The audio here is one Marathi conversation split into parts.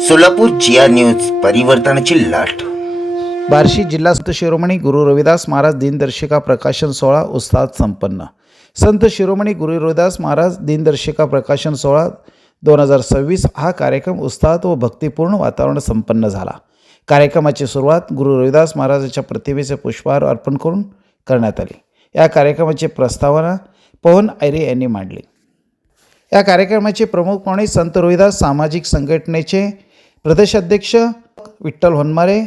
सोलापूर जिया न्यूज परिवर्तनाची लाट. बार्शी जिल्हा संत शिरोमणी गुरु रविदास महाराज दिनदर्शिका प्रकाशन सोहळा उत्साहात संपन्न. संत शिरोमणी गुरु रविदास महाराज दिनदर्शिका प्रकाशन सोहळा दोन हजार सव्वीस हा कार्यक्रम उत्साहात व भक्तिपूर्ण वातावरण संपन्न झाला. कार्यक्रमाची सुरुवात गुरु रविदास महाराजांच्या प्रतिमेचे पुष्पहार अर्पण करून करण्यात आली. या कार्यक्रमाची प्रस्तावना पवन ऐरे यांनी मांडली. या कार्यक्रमाचे प्रमुख पाहुणे संत रोहिदास सामाजिक संघटनेचे प्रदेशाध्यक्ष विठ्ठल होनमारे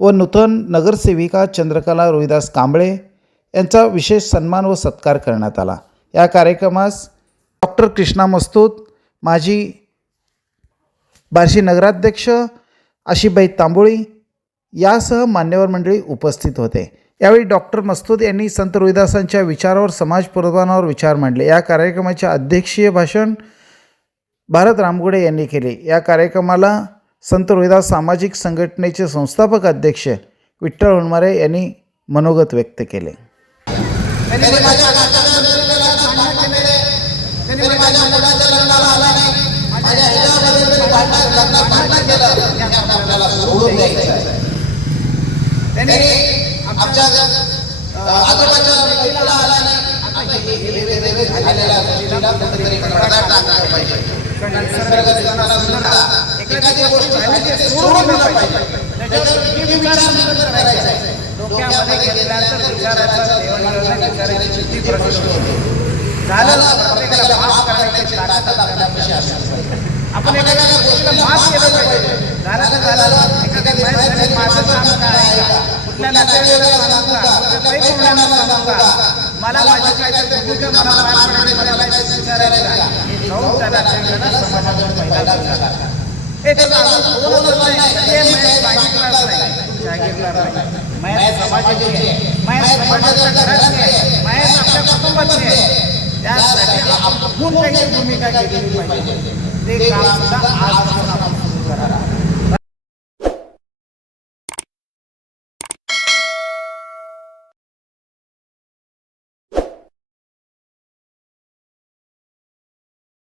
व नूतन नगरसेविका चंद्रकला रोहिदास कांबळे यांचा विशेष सन्मान व सत्कार करण्यात आला. या कार्यक्रमास डॉक्टर कृष्णा मस्तूत माजी बार्शी नगराध्यक्ष आशिबाई तांबोळी यासह मान्यवर मंडळी उपस्थित होते. यावेळी डॉक्टर मस्तूद यांनी संत रोहिदासांच्या विचारावर समाज प्रबोधनावर विचार मांडले. या कार्यक्रमाचे अध्यक्षीय भाषण भारत रामगुडे यांनी केले. या कार्यक्रमाला संत रोहिदास सामाजिक संघटनेचे संस्थापक अध्यक्ष विठ्ठल होणमारे यांनी मनोगत व्यक्त केले. आला आपण एखादी गोष्ट आहे ते सोडून दिलं पाहिजे. डोक्यामध्ये देवाणघेवाण किती झालं प्रत्येकाला माफ करायची ताकद आपल्यापाशी आपण एखाद्या माफ केलं पाहिजे. झालं तर झालं. एखाद्या माणसाने माझं काम काय कुठल्या नातेवाईकाला सांगू का? कुठल्या सांगू का? मला माझी काय भूमिका मला पार मला का हे पहिला हे नाही. हे महेश बाजीकरणार नाही नाही. महेश समाजाची आहे. महेश समाजाच्या घराची आहे. आपल्या कुटुंबाची आहे. त्यासाठी आपण भूमिका घेतली पाहिजे. ते काम सुद्धा आजपासून आपण सुरू करा